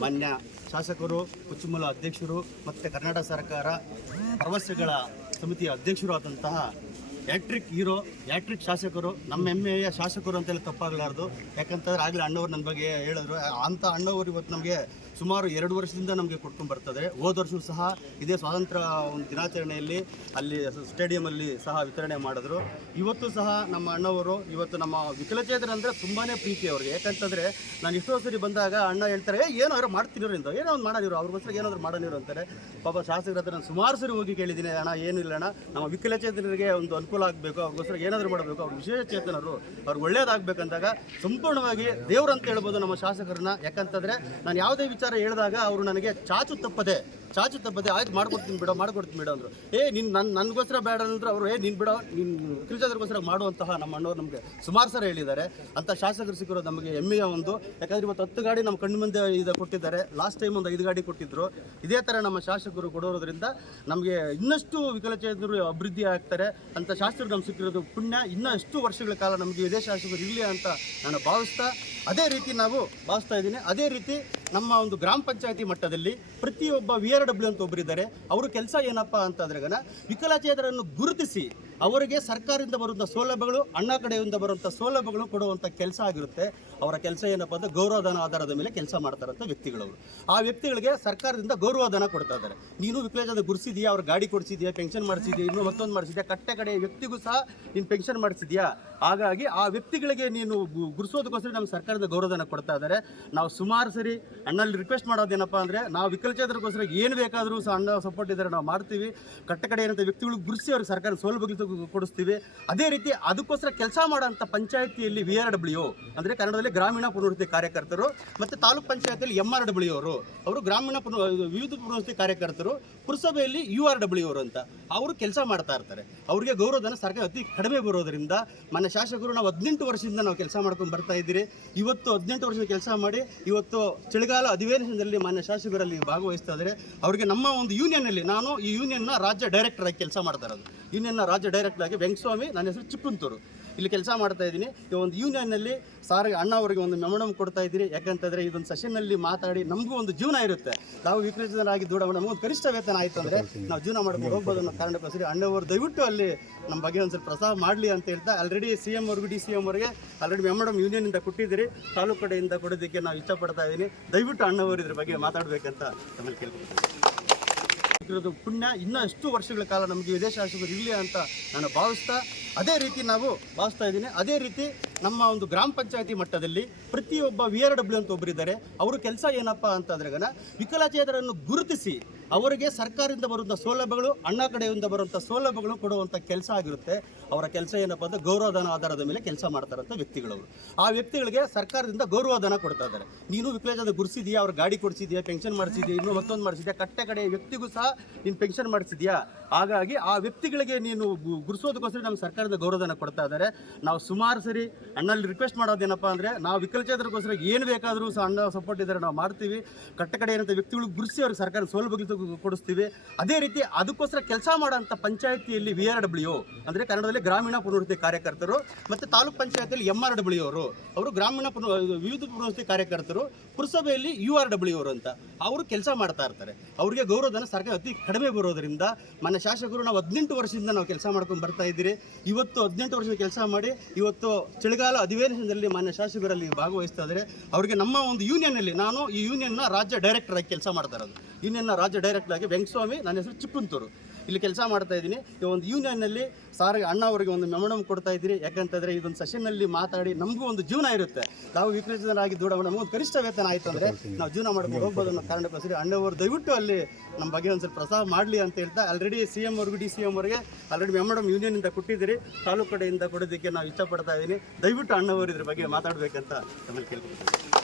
ಮಾನ್ಯ ಶಾಸಕರು ಕುಚ್ಚುಮಲ ಅಧ್ಯಕ್ಷರು ಮತ್ತು ಕರ್ನಾಟಕ ಸರ್ಕಾರ ಪ್ರವಾಸಿಗಳ ಸಮಿತಿಯ ಅಧ್ಯಕ್ಷರು ಆದಂತಹ ಯಾಟ್ರಿಕ್ ಹೀರೋ ಯಾಟ್ರಿಕ್ ಶಾಸಕರು, ನಮ್ಮ ಹೆಮ್ಮೆಯ ಶಾಸಕರು ಅಂತೇಳಿ ತಪ್ಪಾಗಲಾರ್ದು. ಯಾಕಂತಂದ್ರೆ ಆಗಲೇ ಅಣ್ಣವ್ರು ನನ್ನ ಬಗ್ಗೆ ಹೇಳಿದ್ರು. ಅಂಥ ಅಣ್ಣವ್ರು ಇವತ್ತು ನಮಗೆ ಸುಮಾರು ಎರಡು ವರ್ಷದಿಂದ ನಮಗೆ ಕೊಟ್ಕೊಂಡು ಬರ್ತದೆ. ಹೋದ ವರ್ಷವೂ ಸಹ ಇದೇ ಸ್ವಾತಂತ್ರ್ಯ ಒಂದು ದಿನಾಚರಣೆಯಲ್ಲಿ ಅಲ್ಲಿ ಸ್ಟೇಡಿಯಮಲ್ಲಿ ಸಹ ವಿತರಣೆ ಮಾಡಿದ್ರು. ಇವತ್ತು ಸಹ ನಮ್ಮ ಅಣ್ಣವರು, ಇವತ್ತು ನಮ್ಮ ವಿಕಲಚೇತನ ಅಂದರೆ ತುಂಬಾ ಪ್ರೀತಿ ಅವ್ರಿಗೆ. ಯಾಕಂತಂದರೆ ನಾನು ಎಷ್ಟೋ ಸರಿ ಬಂದಾಗ ಅಣ್ಣ ಹೇಳ್ತಾರೆ, ಏ ಏನಾದ್ರು ಮಾಡ್ತಿರೋರು ಇಂದ, ಏನೋ ಒಂದು ಮಾಡೋರು ಅವ್ರಿಗೋಸ್ಕರ ಏನಾದ್ರು ಮಾಡೋನಿರು ಅಂತಾರೆ. ಪಾಪ ಶಾಸಕರ ಹತ್ರ ನಾನು ಸುಮಾರು ಸರಿ ಹೋಗಿ ಕೇಳಿದ್ದೀನಿ, ಅಣ್ಣ, ಏನಿಲ್ಲ ಅಣ್ಣ. ನಮ್ಮ ವಿಕಲಚೇತನರಿಗೆ ಒಂದು ಅನುಕೂಲ ಆಗಬೇಕು, ಅವ್ರಿಗೋಸ್ಕರ ಏನಾದರೂ ಮಾಡಬೇಕು, ಅವ್ರು ವಿಶೇಷ ಚೇತನರು, ಅವ್ರಿಗೆ ಒಳ್ಳೇದಾಗಬೇಕಂದಾಗ ಸಂಪೂರ್ಣವಾಗಿ ದೇವ್ರಂತ ಹೇಳ್ಬೋದು ನಮ್ಮ ಶಾಸಕರನ್ನ. ಯಾಕಂತಂದರೆ ನಾನು ಯಾವುದೇ ವಿಚಾರ ಹೇಳಿದಾಗ ಅವರು ನನಗೆ ಚಾಚು ತಪ್ಪದೆ ಚಾಚು ತಪ್ಪದೆ ಆಯ್ತು ಮಾಡ್ಕೊಡ್ತೀನಿ ಬಿಡೋ ಮಾಡ್ಕೊಡ್ತೀನಿ ಬಿಡೋ ಅಂದರು. ಏ ನಿನ್ನ ನನ್ನ ನನಗೋಸ್ಕರ ಬೇಡ ಅಂದ್ರೆ ಅವರು, ಏ, ನಿನ್ ಬಿಡೋ, ನಿನ್ ವಿಕಲಚೇತನರಿಗೋಸ್ಕರ ಮಾಡುವಂತಹ ನಮ್ಮ ಅಣ್ಣವ್ರು ನಮಗೆ ಸುಮಾರು ಸರ ಹೇಳಿದ್ದಾರೆ. ಅಂಥ ಶಾಸಕರು ಸಿಕ್ಕಿರೋ ನಮಗೆ ಹೆಮ್ಮೆಯ ಒಂದು, ಯಾಕಂದ್ರೆ ಇವತ್ತು ಹತ್ತು ಗಾಡಿ ನಮ್ಮ ಕಣ್ಣು ಮುಂದೆ ಇದು ಕೊಟ್ಟಿದ್ದಾರೆ. ಲಾಸ್ಟ್ ಟೈಮ್ ಒಂದು ಐದು ಗಾಡಿ ಕೊಟ್ಟಿದ್ರು. ಇದೇ ಥರ ನಮ್ಮ ಶಾಸಕರು ಕೊಡೋದ್ರಿಂದ ನಮಗೆ ಇನ್ನಷ್ಟು ವಿಕಲಚೇತನರು ಅಭಿವೃದ್ಧಿ ಆಗ್ತಾರೆ ಅಂತ ಶಾಸಕರು ನಮ್ಗೆ ಸಿಕ್ಕಿರೋದು ಪುಣ್ಯ. ಇನ್ನಷ್ಟು ವರ್ಷಗಳ ಕಾಲ ನಮಗೆ ಇದೇ ಶಾಸಕರು ಇರಲಿ ಅಂತ ನಾನು ಭಾವಿಸ್ತಾ, ಅದೇ ರೀತಿ ನಾವು ಭಾವಿಸ್ತಾ ಇದ್ದೀನಿ. ಅದೇ ರೀತಿ ನಮ್ಮ ಒಂದು ಗ್ರಾಮ ಪಂಚಾಯತಿ ಮಟ್ಟದಲ್ಲಿ ಪ್ರತಿಯೊಬ್ಬ ವಿ ಆರ್ ಡಬ್ಲ್ಯೂ ಅಂತ ಒಬ್ಬರಿದ್ದಾರೆ ಅವರು ಕೆಲಸ ಏನಪ್ಪ ಅಂತಂದ್ರೆಗನ ವಿಕಲಚೇತರನ್ನು ಗುರುತಿಸಿ ಅವರಿಗೆ ಸರ್ಕಾರದಿಂದ ಬರುವಂಥ ಸೌಲಭ್ಯಗಳು, ಅಣ್ಣ ಕಡೆಯಿಂದ ಬರುವಂಥ ಸೌಲಭ್ಯಗಳು ಕೊಡುವಂಥ ಕೆಲಸ ಆಗಿರುತ್ತೆ. ಅವರ ಕೆಲಸ ಏನಪ್ಪ ಅಂದರೆ ಗೌರವಧನ ಆಧಾರದ ಮೇಲೆ ಕೆಲಸ ಮಾಡ್ತಾರಂಥ ವ್ಯಕ್ತಿಗಳವರು ಆ ವ್ಯಕ್ತಿಗಳಿಗೆ ಸರ್ಕಾರದಿಂದ ಗೌರವಧನ ಕೊಡ್ತಾ ಇದ್ದಾರೆ. ನೀನು ವಿಕಲಚೇತನ ಗುರುಸಿದೆಯಾ ಅವ್ರ ಗಾಡಿ ಕೊಡಿಸಿದೆಯಾ? ಪೆನ್ಷನ್ ಮಾಡಿಸಿದೆಯಾ? ಇನ್ನೂ ಮತ್ತೊಂದು ಮಾಡಿಸಿದ್ಯಾ? ಕಟ್ಟೆ ಕಡೆ ವ್ಯಕ್ತಿಗೂ ಸಹ ನೀನು ಪೆನ್ಷನ್ ಮಾಡಿಸಿದ್ಯಾ? ಹಾಗಾಗಿ ಆ ವ್ಯಕ್ತಿಗಳಿಗೆ ನೀನು ಗುರುಸೋದಕ್ಕೋಸ್ಕರ ನಮ್ಮ ಸರ್ಕಾರದ ಗೌರವಧನ ಕೊಡ್ತಾ ಇದ್ದಾರೆ. ನಾವು ಸುಮಾರು ಸರಿ ಅಣ್ಣಲ್ಲಿ ರಿಕ್ವೆಸ್ಟ್ ಮಾಡೋದೇನಪ್ಪ ಅಂದರೆ, ನಾವು ವಿಕಲಚೇತನಕ್ಕೋಸ್ಕರ ಏನು ಬೇಕಾದರೂ ಸಹ ಅಣ್ಣ ಸಪೋರ್ಟ್ ಇದ್ದಾರೆ ನಾವು ಮಾಡ್ತೀವಿ. ಕಟ್ಟ ಕಡೆ ಏನಂತ ವ್ಯಕ್ತಿಗಳಿಗೆ ಗುರುಸಿ ಅವ್ರಿಗೆ ಸರ್ಕಾರ ಸೌಲಭ್ಯಗಳು ಕೊಡಿಸ್ತೀವಿ. ಅದೇ ರೀತಿ ಅದಕ್ಕೋಸ್ಕರ ಕೆಲಸ ಮಾಡೋಂಥ ಪಂಚಾಯತಿಯಲ್ಲಿ ವಿ ಆರ್ ಡಬ್ಲ್ಯೂ ಅಂದರೆ ಕನ್ನಡದಲ್ಲಿ ಗ್ರಾಮೀಣ ಪುನರ್ವಸತಿ ಕಾರ್ಯಕರ್ತರು ಮತ್ತು ತಾಲೂಕ್ ಪಂಚಾಯತಿಯಲ್ಲಿ ಎಂ ಆರ್ ಡಬ್ಲ್ಯೂ ಅವರು. ಅವರು ಗ್ರಾಮೀಣ ಪುನ ವಿವಿಧ ಪುನರ್ವಸತಿ ಕಾರ್ಯಕರ್ತರು, ಪುರಸಭೆಯಲ್ಲಿ ಯು ಆರ್ ಡಬ್ಲ್ಯೂ ಅವರು ಅಂತ. ಅವರು ಕೆಲಸ ಮಾಡ್ತಾ ಇರ್ತಾರೆ. ಅವರಿಗೆ ಗೌರವಧನ ಸರ್ಕಾರ ಅತಿ ಕಡಿಮೆ ಬರೋದರಿಂದ ಮನೆ ಶಾಸಕರು ನಾವು ಹದಿನೆಂಟು ವರ್ಷದಿಂದ ನಾವು ಕೆಲಸ ಮಾಡ್ಕೊಂಡು ಬರ್ತಾ ಇದ್ದೀರಿ. ಇವತ್ತು ಹದಿನೆಂಟು ವರ್ಷದ ಕೆಲಸ ಮಾಡಿ, ಇವತ್ತು ಚಳಿಗಾಲ ಅಧಿವೇಶನದಲ್ಲಿ ಮಾನ್ಯ ಶಾಸಕರಲ್ಲಿ ಭಾಗವಹಿಸ್ತಾ ಇದ್ದಾರೆ ಅವರಿಗೆ ನಮ್ಮ ಒಂದು ಯೂನಿಯನ್ನಲ್ಲಿ ನಾನು ಈ ಯೂನಿಯನ್ನ ರಾಜ್ಯ ಡೈರೆಕ್ಟರ್ ಆಗಿ ಕೆಲಸ ಮಾಡ್ತಾ ಇರೋದು. ಯೂನಿಯನ್ನ ರಾಜ್ಯ ಡೈರೆಕ್ಟರ್ ಆಗಿ ವೆಂಕಸ್ವಾಮಿ, ನನ್ನ ಹೆಸರು ಚಿಕ್ಕುಂತೂರು. ಇಲ್ಲಿ ಕೆಲಸ ಮಾಡ್ತಾ ಇದ್ದೀನಿ. ಈ ಒಂದು ಯೂನಿಯನ್ನಲ್ಲಿ ಸಾರ್ ಅಣ್ಣ ಅವರಿಗೆ ಒಂದು ಮೆಮೊಡಮ್ ಕೊಡ್ತಾ ಇದ್ದೀರಿ ಯಾಕಂತಂದರೆ ಇದೊಂದು ಸೆಷನ್ನಲ್ಲಿ ಮಾತಾಡಿ ನಮಗೂ ಒಂದು ಜೀವನ ಇರುತ್ತೆ. ನಾವು ವಿಕಲಚೇತನರಾಗಿ ದೂಡ ಒಂದು ಕನಿಷ್ಠ ವೇತನ ಆಯಿತು ಅಂದರೆ ನಾವು ಜೀವನ ಮಾಡ್ಕೊಂಡು ಹೋಗ್ಬೋದು ಅನ್ನೋ ಕಾರಣಕ್ಕೋಸ್ಕರ ಅಣ್ಣವರು ದಯವಿಟ್ಟು ಅಲ್ಲಿ ನಮ್ಮ ಬಗ್ಗೆ ಒಂದು ಸ್ವಲ್ಪ ಪ್ರಸಾರ ಮಾಡಲಿ ಅಂತ ಹೇಳ್ತಾ ಆಲ್ರೆಡಿ ಸಿ ಎಂ ಅವ್ರಿಗೂ ಡಿ ಸಿ ಎಂ ಅವರಿಗೆ ಆಲ್ರೆಡಿ ಮೆಮೊಡಮ್ ಯೂನಿಯನಿಂದ ಕೊಟ್ಟಿದ್ದೀರಿ. ತಾಲೂಕು ಕಡೆಯಿಂದ ಕೊಡೋದಕ್ಕೆ ನಾವು ಇಷ್ಟಪಡ್ತಾ ಇದ್ದೀನಿ. ದಯವಿಟ್ಟು ಅಣ್ಣವರು ಇದ್ರ ಬಗ್ಗೆ ಮಾತಾಡಬೇಕಂತ ತಮ್ಮಲ್ಲಿ ಕೇಳ್ಕೊಳ್ತೀನಿ ಇರೋದು ಪುಣ್ಯ. ಇನ್ನೂ ಎಷ್ಟು ವರ್ಷಗಳ ಕಾಲ ನಮಗೆ ಇದೇ ಶಾಸಕರು ಇರಲಿ ಅಂತ ನಾನು ಭಾವಿಸ್ತಾ, ಅದೇ ರೀತಿ ನಾವು ಭಾವಿಸ್ತಾ ಇದ್ದೀನಿ. ಅದೇ ರೀತಿ ನಮ್ಮ ಒಂದು ಗ್ರಾಮ ಪಂಚಾಯತಿ ಮಟ್ಟದಲ್ಲಿ ಪ್ರತಿಯೊಬ್ಬ ವಿ ಆರ್ ಡಬ್ಲ್ಯೂ ಅಂತ ಒಬ್ಬರಿದ್ದಾರೆ ಅವರು ಕೆಲಸ ಏನಪ್ಪ ಅಂತಂದ್ರೆಗನ ವಿಕಲಚೇತರನ್ನು ಗುರುತಿಸಿ ಅವರಿಗೆ ಸರ್ಕಾರದಿಂದ ಬರುವಂಥ ಸೌಲಭ್ಯಗಳು, ಅಣ್ಣ ಕಡೆಯಿಂದ ಬರುವಂಥ ಸೌಲಭ್ಯಗಳು ಕೊಡುವಂಥ ಕೆಲಸ ಆಗಿರುತ್ತೆ. ಅವರ ಕೆಲಸ ಏನಪ್ಪ ಅಂದರೆ ಗೌರವಧನ ಆಧಾರದ ಮೇಲೆ ಕೆಲಸ ಮಾಡ್ತಾರಂಥ ವ್ಯಕ್ತಿಗಳವರು ಆ ವ್ಯಕ್ತಿಗಳಿಗೆ ಸರ್ಕಾರದಿಂದ ಗೌರವಧನ ಕೊಡ್ತಾ ಇದ್ದಾರೆ. ನೀನು ವಿಕಲಚೇತನ ಗುರುಸಿದ್ಯಾ ಅವ್ರ ಗಾಡಿ ಕೊಡಿಸಿದೆಯಾ? ಪೆನ್ಷನ್ ಮಾಡಿಸಿದೆಯಾ? ಇನ್ನೂ ಮತ್ತೊಂದು ಮಾಡಿಸಿದೆಯಾ? ಕಟ್ಟೆ ಕಡೆ ವ್ಯಕ್ತಿಗೂ ಸಹ ನೀನು ಪೆನ್ಷನ್ ಮಾಡಿಸಿದ್ಯಾ? ಹಾಗಾಗಿ ಆ ವ್ಯಕ್ತಿಗಳಿಗೆ ನೀನು ಗುರುಸೋದಕ್ಕೋಸ್ಕರ ನಮ್ಮ ಸರ್ಕಾರದ ಗೌರವಧನ ಕೊಡ್ತಾ ಇದ್ದಾರೆ. ನಾವು ಸುಮಾರು ಸರಿ ಅಣ್ಣಲ್ಲಿ ರಿಕ್ವೆಸ್ಟ್ ಮಾಡೋದೇನಪ್ಪ ಅಂದರೆ, ನಾವು ವಿಕಲಚೇತನಕ್ಕೋಸ್ಕರ ಏನು ಬೇಕಾದರೂ ಸಹ ಅಣ್ಣ ಸಪೋರ್ಟ್ ಇದ್ದಾರೆ ನಾವು ಮಾಡ್ತೀವಿ. ಕಟ್ಟ ಕಡೆ ಏನಂತ ವ್ಯಕ್ತಿಗಳಿಗೆ ಗುರುಸಿ ಅವ್ರಿಗೆ ಸರ್ಕಾರ ತೆಗೆದು ಕೊಡಿಸ್ತೀವಿ. ಅದೇ ರೀತಿ ಅದಕ್ಕೋಸ್ಕರ ಕೆಲಸ ಮಾಡೋಂಥ ಪಂಚಾಯತಿಯಲ್ಲಿ ವಿ ಆರ್ ಡಬ್ಲ್ಯೂ ಅಂದರೆ ಕನ್ನಡದಲ್ಲಿ ಗ್ರಾಮೀಣ ಪುನರ್ವಸತಿ ಕಾರ್ಯಕರ್ತರು ಮತ್ತು ತಾಲೂಕ್ ಪಂಚಾಯತಿಯಲ್ಲಿ ಎಂ ಆರ್ ಡಬ್ಲ್ಯೂ ಅವರು. ಅವರು ಗ್ರಾಮೀಣ ಪುನ, ವಿವಿಧ ಪುನರ್ವಸತಿ ಕಾರ್ಯಕರ್ತರು, ಪುರಸಭೆಯಲ್ಲಿ ಯು ಆರ್ ಡಬ್ಲ್ಯೂ ಅವರು ಅಂತ. ಅವರು ಕೆಲಸ ಮಾಡ್ತಾ ಇರ್ತಾರೆ. ಅವರಿಗೆ ಗೌರವಧನ ಸರ್ಕಾರ ಅತಿ ಕಡಿಮೆ ಬರೋದರಿಂದ ಮನೆ ಶಾಸಕರು, ನಾವು ಹದಿನೆಂಟು ವರ್ಷದಿಂದ ನಾವು ಕೆಲಸ ಮಾಡ್ಕೊಂಡು ಬರ್ತಾ ಇದ್ದೀರಿ. ಇವತ್ತು ಹದಿನೆಂಟು ವರ್ಷ ಕೆಲಸ ಮಾಡಿ, ಇವತ್ತು ಚಳಿಗಾಲ ಅಧಿವೇಶನದಲ್ಲಿ ಮಾನ್ಯ ಶಾಸಕರಲ್ಲಿ ಭಾಗವಹಿಸ್ತಾ ಇದ್ದಾರೆ. ಅವರಿಗೆ ನಮ್ಮ ಒಂದು ಯೂನಿಯನ್ನಲ್ಲಿ ನಾನು ಈ ಯೂನಿಯನ್ನ ರಾಜ್ಯ ಡೈರೆಕ್ಟರ್ ಆಗಿ ಕೆಲಸ ಮಾಡ್ತಾ ಇರೋದು. ಯೂನಿಯನ್ನ ರಾಜ್ಯ ಡೈರೆಕ್ಟರ್ ಆಗಿ ವೆಂಕಸ್ವಾಮಿ, ನನ್ನ ಹೆಸರು ಚಿಕ್ಕುಂತೂರು. ಇಲ್ಲಿ ಕೆಲಸ ಮಾಡ್ತಾ ಇದ್ದೀನಿ. ಈ ಒಂದು ಯೂನಿಯನ್ನಲ್ಲಿ ಸಾರ್ ಅಣ್ಣ ಅವರಿಗೆ ಒಂದು ಮೆಮೊಡಮ್ ಕೊಡ್ತಾ ಇದ್ದೀರಿ ಯಾಕಂತಂದರೆ ಇದೊಂದು ಸೆಷನ್ನಲ್ಲಿ ಮಾತಾಡಿ ನಮಗೂ ಒಂದು ಜೀವನ ಇರುತ್ತೆ. ನಾವು ವಿಕಲಚೇತನರಾಗಿ ದೂಡ ನಮಗೊಂದು ಕನಿಷ್ಠ ವೇತನ ಆಯಿತು ಅಂದರೆ ನಾವು ಜೀವನ ಮಾಡ್ಕೊಂಡು ಹೋಗ್ಬೋದು ಅನ್ನೋ ಕಾರಣಕ್ಕೋಸ್ಕರ ಅಣ್ಣವರು ದಯವಿಟ್ಟು ಅಲ್ಲಿ ನಮ್ಮ ಬಗ್ಗೆ ಒಂದು ಸ್ವಲ್ಪ ಪ್ರಸಾರ ಮಾಡಲಿ ಅಂತ ಹೇಳ್ತಾ ಆಲ್ರೆಡಿ ಸಿ ಎಂ ಅವ್ರಿಗೂ ಡಿ ಸಿ ಎಂ ಅವರಿಗೆ ಆಲ್ರೆಡಿ ಮೆಮೊಡಮ್ ಯೂನಿಯನಿಂದ ಕೊಟ್ಟಿದ್ದೀರಿ. ತಾಲೂಕು ಕಡೆಯಿಂದ ಕೊಡೋದಕ್ಕೆ ನಾವು ಇಷ್ಟಪಡ್ತಾ ಇದ್ದೀನಿ. ದಯವಿಟ್ಟು ಅಣ್ಣವರು ಇದ್ರ ಬಗ್ಗೆ ಮಾತಾಡಬೇಕಂತ ತಮ್ಮಲ್ಲಿ ಕೇಳ್ಕೊಳ್ತೀನಿ